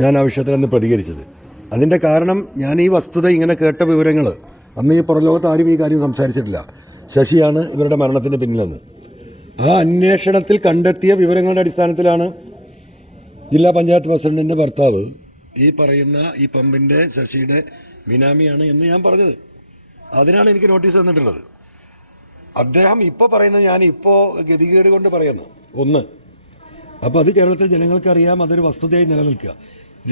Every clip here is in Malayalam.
ഞാൻ ആ വിഷയത്തിൽ അന്ന് പ്രതികരിച്ചത്. അതിൻ്റെ കാരണം ഞാൻ ഈ വസ്തുത ഇങ്ങനെ കേട്ട വിവരങ്ങൾ അന്ന് ഈ പുറലോകത്ത് ആരും ഈ കാര്യം സംസാരിച്ചിട്ടില്ല. ശശിയാണ് ഇവരുടെ മരണത്തിന് പിന്നിലെന്ന്. ആ അന്വേഷണത്തിൽ കണ്ടെത്തിയ വിവരങ്ങളുടെ അടിസ്ഥാനത്തിലാണ് ജില്ലാ പഞ്ചായത്ത് പ്രസിഡന്റിന്റെ ഭർത്താവ് ഈ പറയുന്ന ഈ പമ്പിന്റെ ശശിയുടെ ബിനാമിയാണ് എന്ന് ഞാൻ പറഞ്ഞത്. അതിനാണ് എനിക്ക് നോട്ടീസ് തന്നിട്ടുള്ളത്. അദ്ദേഹം ഇപ്പോൾ പറയുന്നത് ഞാൻ ഇപ്പോൾ ഗതികേട് കൊണ്ട് പറയുന്നു. ഒന്ന്, അപ്പോൾ അത് കേരളത്തിലെ ജനങ്ങൾക്കറിയാം, അതൊരു വസ്തുതയായി നിലനിൽക്കുക.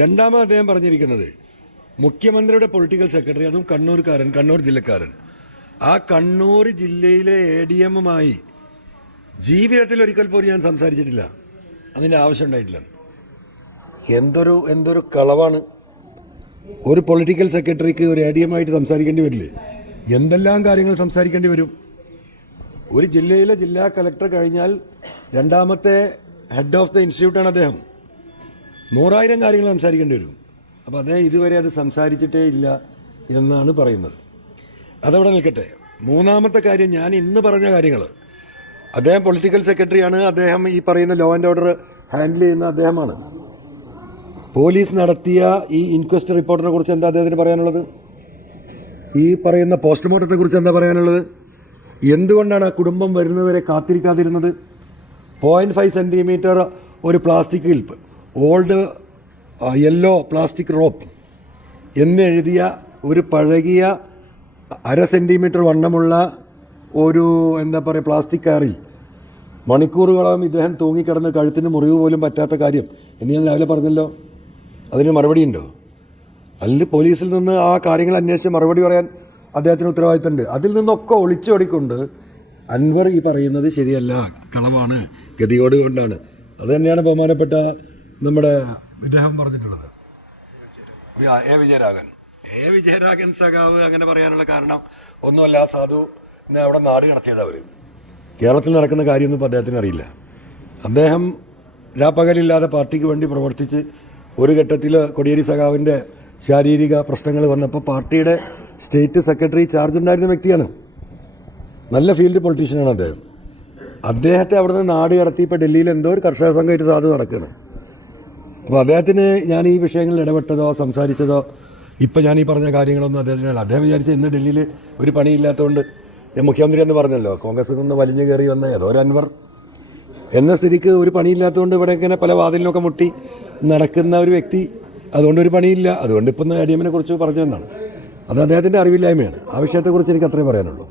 രണ്ടാമത് അദ്ദേഹം പറഞ്ഞിരിക്കുന്നത് മുഖ്യമന്ത്രിയുടെ പൊളിറ്റിക്കൽ സെക്രട്ടറി, അതും കണ്ണൂർ ജില്ലക്കാരൻ, ആ കണ്ണൂർ ജില്ലയിലെ ADM-മായി ജീവിതത്തിൽ ഒരിക്കൽ പോലും ഞാൻ സംസാരിച്ചിട്ടില്ല, അതിന്റെ ആവശ്യം ഉണ്ടായിട്ടില്ല. എന്തൊരു കളവാണ്. ഒരു പൊളിറ്റിക്കൽ സെക്രട്ടറിക്ക് ഒരു ADM-ആയിട്ട് സംസാരിക്കേണ്ടി വരില്ലേ? എന്തെല്ലാം കാര്യങ്ങൾ സംസാരിക്കേണ്ടി വരും. ഒരു ജില്ലയിലെ ജില്ലാ കളക്ടർ കഴിഞ്ഞാൽ രണ്ടാമത്തെ ഹെഡ് ഓഫ് ദ ഇൻസ്റ്റിറ്റ്യൂട്ടാണ് അദ്ദേഹം. 100,000 കാര്യങ്ങൾ സംസാരിക്കേണ്ടി വരും. അപ്പോൾ അദ്ദേഹം ഇതുവരെ അത് സംസാരിച്ചിട്ടേ ഇല്ല എന്നാണ് പറയുന്നത്. അതവിടെ നിൽക്കട്ടെ. മൂന്നാമത്തെ കാര്യം, ഞാൻ ഇന്ന് പറഞ്ഞ കാര്യങ്ങൾ, അദ്ദേഹം പൊളിറ്റിക്കൽ സെക്രട്ടറിയാണ്, അദ്ദേഹം ഈ പറയുന്ന ലോ ആൻഡ് ഓർഡർ ഹാൻഡിൽ ചെയ്യുന്ന അദ്ദേഹമാണ്. പോലീസ് നടത്തിയ ഈ ഇൻക്വസ്റ്റ് റിപ്പോർട്ടിനെ കുറിച്ച് എന്താ അദ്ദേഹത്തിന് പറയാനുള്ളത്? ഈ പറയുന്ന പോസ്റ്റ്മോർട്ടത്തെ കുറിച്ച് എന്താ പറയാനുള്ളത്? എന്തുകൊണ്ടാണ് ആ കുടുംബം വരുന്നവരെ കാത്തിരിക്കാതിരുന്നത്? 0.5 സെന്റിമീറ്റർ ഒരു പ്ലാസ്റ്റിക്കിൽ ഓൾഡ് യെല്ലോ പ്ലാസ്റ്റിക് റോപ്പ് എന്നെഴുതിയ ഒരു പഴകിയ 1/2 സെന്റിമീറ്റർ വണ്ണമുള്ള ഒരു പ്ലാസ്റ്റിക് കാറിൽ മണിക്കൂറുകളോളം ഇദ്ദേഹം തൂങ്ങിക്കിടന്ന് കഴുത്തിന് മുറിവ് പോലും പറ്റാത്ത കാര്യം എന്ന് ഞാൻ രാവിലെ പറഞ്ഞല്ലോ. അതിന് മറുപടി ഉണ്ടോ? അതിൽ പോലീസിൽ നിന്ന് ആ കാര്യങ്ങൾ അന്വേഷിച്ച് മറുപടി പറയാൻ അദ്ദേഹത്തിന് ഉത്തരവാദിത്തമുണ്ട്. അതിൽ നിന്നൊക്കെ ഒളിച്ചോടിക്കൊണ്ട് അൻവർ ഈ പറയുന്നത് ശരിയല്ല, കളവാണ്, ഗതികേട് കൊണ്ടാണ്. അത് തന്നെയാണ് ബഹുമാനപ്പെട്ട നമ്മുടെ വിഗ്രഹം പറഞ്ഞിട്ടുള്ളത്. വിജയരാഘവൻ സഖാവ് അങ്ങനെ പറയാനുള്ള കാരണം ഒന്നുമല്ല. സാധു അവിടെ നാട് കടത്തിയത് അവര്. കേരളത്തിൽ നടക്കുന്ന കാര്യമൊന്നും ഇപ്പോൾ അദ്ദേഹത്തിന് അറിയില്ല. അദ്ദേഹം രാപ്പകലില്ലാതെ പാർട്ടിക്ക് വേണ്ടി പ്രവർത്തിച്ച് ഒരു ഘട്ടത്തിൽ കോടിയേരി സഖാവിന്റെ ശാരീരിക പ്രശ്നങ്ങൾ വന്നപ്പോൾ പാർട്ടിയുടെ സ്റ്റേറ്റ് സെക്രട്ടറി ചാർജ് ഉണ്ടായിരുന്ന വ്യക്തിയാണ്. നല്ല ഫീൽഡ് പൊളിറ്റീഷ്യനാണ് അദ്ദേഹം. അദ്ദേഹത്തെ അവിടെ നിന്ന് നാട് കടത്തി ഇപ്പോൾ ഡൽഹിയിൽ എന്തോ ഒരു കർഷക സംഘമായിട്ട് സാധു നടക്കുകയാണ്. അപ്പോൾ അദ്ദേഹത്തിന് ഞാൻ ഈ വിഷയങ്ങളിൽ ഇടപെട്ടതോ സംസാരിച്ചതോ ഇപ്പം ഞാൻ ഈ പറഞ്ഞ കാര്യങ്ങളൊന്നും അദ്ദേഹത്തിന്, അദ്ദേഹം വിചാരിച്ച ഇന്ന് ഡൽഹിയിൽ ഒരു പണിയില്ലാത്തതുകൊണ്ട് മുഖ്യമന്ത്രി എന്ന് പറഞ്ഞല്ലോ, കോൺഗ്രസിൽ നിന്ന് വലിഞ്ഞു കയറി വന്ന ഏതോ ഒരു അൻവർ എന്ന സ്ഥിതിക്ക് ഒരു പണിയില്ലാത്തതുകൊണ്ട് ഇവിടെ ഇങ്ങനെ പല വാതിലിനൊക്കെ മുട്ടി നടക്കുന്ന ഒരു വ്യക്തി, അതുകൊണ്ട് ഒരു പണിയില്ല, അതുകൊണ്ട് ഇപ്പം ADM-നെ കുറിച്ച് പറഞ്ഞതെന്നാണ്. അത് അദ്ദേഹത്തിൻ്റെ അറിവില്ലായ്മയാണ്. ആ വിഷയത്തെക്കുറിച്ച് എനിക്ക് അത്രേ പറയാനുള്ളൂ.